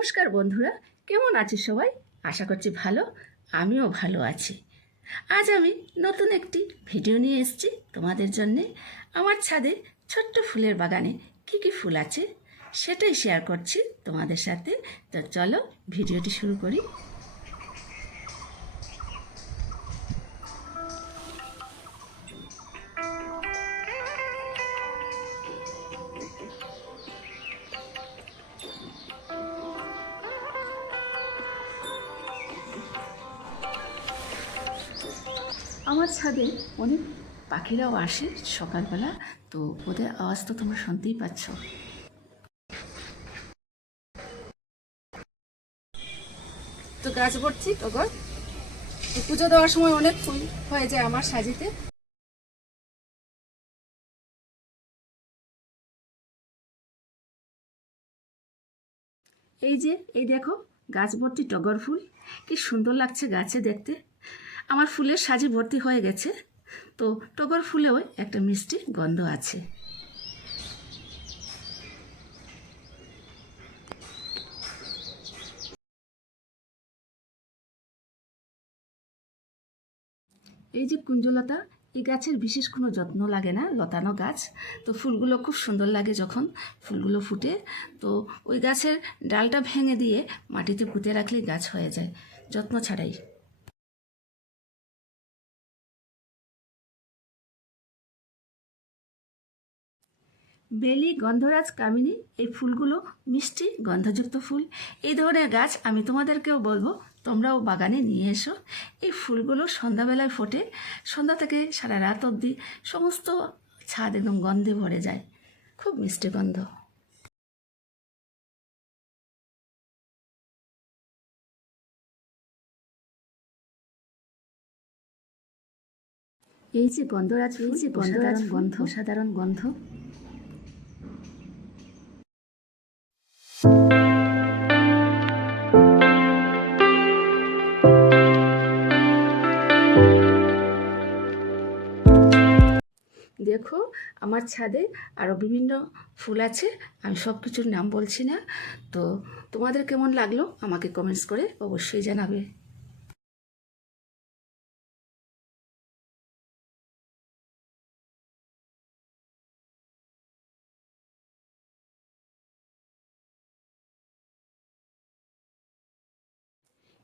নমস্কার বন্ধুরা, কেমন আছো সবাই? আশা করছি ভালো। আমিও ভালো আছি। আজ আমি নতুন একটি ভিডিও নিয়ে এসেছি তোমাদের জন্যে। আমার ছাদে ছোট্ট ফুলের বাগানে কি কি ফুল আছে সেটাই শেয়ার করছি তোমাদের সাথে। তো চলো ভিডিওটি শুরু করি। আমার ছাদে অনেক পাখিরাও আসে সকালবেলা, তো ওদের আওয়াজ তো তোমরা শুনতেই পাচ্ছ। তো গাছ ভর্তি টগর, পুজো দেওয়ার সময় অনেক ফুল হয়ে যায় আমার সাজিতে। এই দেখো, গাছ ভর্তি টগর ফুল, কি সুন্দর লাগছে গাছে দেখতে। আমার ফুলের সাজি ভর্তি হয়ে গেছে। তো টগর ফুলেও একটা মিষ্টি গন্ধ আছে। এই যে কুঞ্জলতা, এই গাছের বিশেষ কোনো যত্ন লাগে না, লতানো গাছ। তো ফুলগুলো খুব সুন্দর লাগে যখন ফুলগুলো ফুটে। তো ওই গাছের ডালটা ভেঙে দিয়ে মাটিতে পুঁতে রাখলেই গাছ হয়ে যায়, যত্ন ছাড়াই। বেলি, গন্ধরাজ, কামিনী, এই ফুলগুলো মিষ্টি গন্ধযুক্ত ফুল। এই ধরনের গাছ আমি তোমাদেরকেও বলবো তোমরাও বাগানে নিয়ে এসো। এই ফুলগুলো সন্ধ্যাবেলায় ফোটে, সন্ধ্যা থেকে সারা রাত অবধি সমস্ত ছাদ একদম গন্ধে ভরে যায়, খুব মিষ্টি গন্ধ। এই যে গন্ধরাজ ফুল, গন্ধরাজ গন্ধ, সাধারণ গন্ধ। দেখো, আমার ছাদে আরও বিভিন্ন ফুল আছে, আমি সব কিছুর নাম বলছি না। তো তোমাদের কেমন লাগলো আমাকে কমেন্টস করে অবশ্যই জানাবে।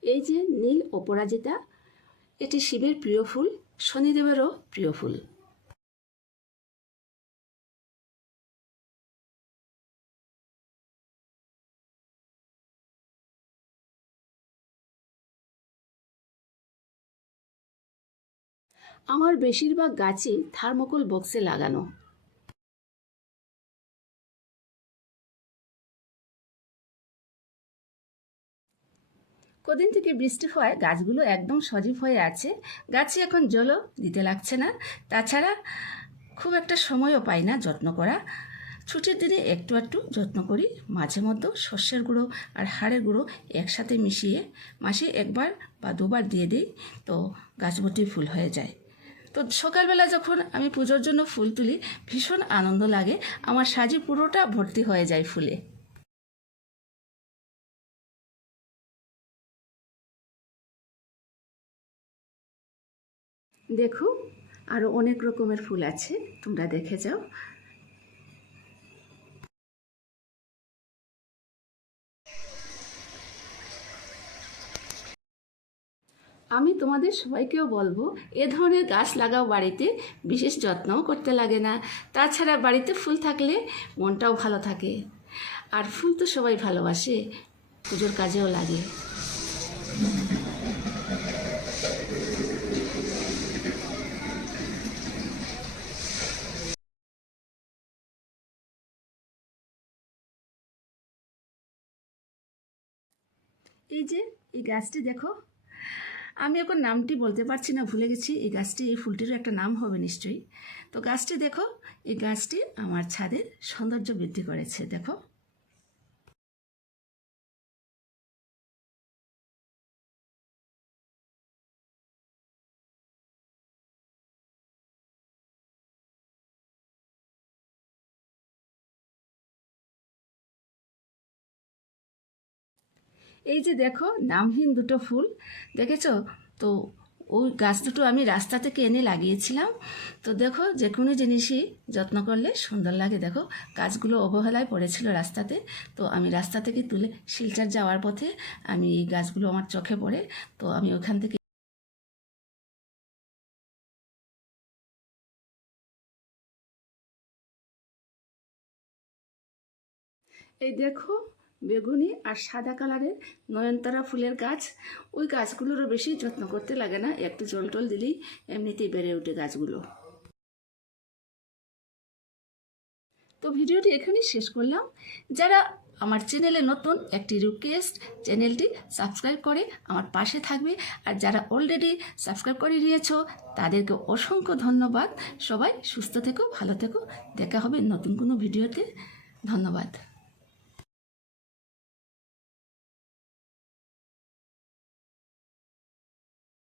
এই যে নীল অপরাজিতা, এটি শিবের প্রিয় ফুল, শনিদেবেরও প্রিয় ফুল। আমার বেশিরভাগ গাছই থার্মোকল বক্সে লাগানো। কদিন থেকে বৃষ্টি হওয়ায় গাছগুলো একদম সজীব হয়ে আছে। গাছে এখন জলও দিতে লাগছে না। তাছাড়া খুব একটা সময়ও পাই না যত্ন করা। ছুটির দিনে একটু একটু যত্ন করি, মাঝে মধ্যে সর্ষের গুঁড়ো আর হাড়ের গুঁড়ো একসাথে মিশিয়ে মাসে একবার বা দুবার দিয়ে দিই, তো গাছ ভর্তি ফুল হয়ে যায়। তো সকালবেলা যখন আমি পুজোর জন্য ফুল তুলি, ভীষণ আনন্দ লাগে, আমার সাজি পুরোটা ভর্তি হয়ে যায় ফুলে। দেখো, আরও অনেক রকমের ফুল আছে, তোমরা দেখে যাও। আমি তোমাদের সবাইকেও বলবো এ ধরনের গাছ লাগাও বাড়িতে, বিশেষ যত্নও করতে লাগে না। তাছাড়া বাড়িতে ফুল থাকলে মনটাও ভালো থাকে, আর ফুল তো সবাই ভালোবাসে, পুজোর কাজেও লাগে। এই যে এই গাছটি দেখো, আমি এখন নামটি বলতে পারছি না, ভুলে গেছি। এই গাছটি, এই ফুলটিরও একটা নাম হবে নিশ্চয়ই। তো গাছটি দেখো, এই গাছটি আমার ছাদের সৌন্দর্য বৃদ্ধি করেছে। দেখো, এই যে দেখো নামহীন দুটো ফুল দেখেছো তো, ওই গাছ দুটো আমি রাস্তা থেকে এনে লাগিয়েছিলাম। তো দেখো যে কোনো জিনিসই যত্ন করলে সুন্দর লাগে। দেখো গাছগুলো অবহেলায় পড়েছিল রাস্তাতে, তো আমি রাস্তা থেকে তুলে শিলচর যাওয়ার পথে আমি এই গাছগুলো আমার চোখে পড়ে, তো আমি ওখান থেকে এই দেখো বেগুনি আর সাদা কালারের নয়নতারা ফুলের গাছ। ওই গাছগুলোরও বেশি যত্ন করতে লাগে না, একটু জল টল দিলেই এমনিতেই বেড়ে ওঠে গাছগুলো। তো ভিডিওটি এখানেই শেষ করলাম। যারা আমার চ্যানেলে নতুন, একটি রিকোয়েস্ট, চ্যানেলটি সাবস্ক্রাইব করে আমার পাশে থাকবে। আর যারা অলরেডি সাবস্ক্রাইব করে নিয়েছো তাদেরকে অসংখ্য ধন্যবাদ। সবাই সুস্থ থেকো, ভালো থেকো, দেখা হবে নতুন কোনো ভিডিওতে। ধন্যবাদ।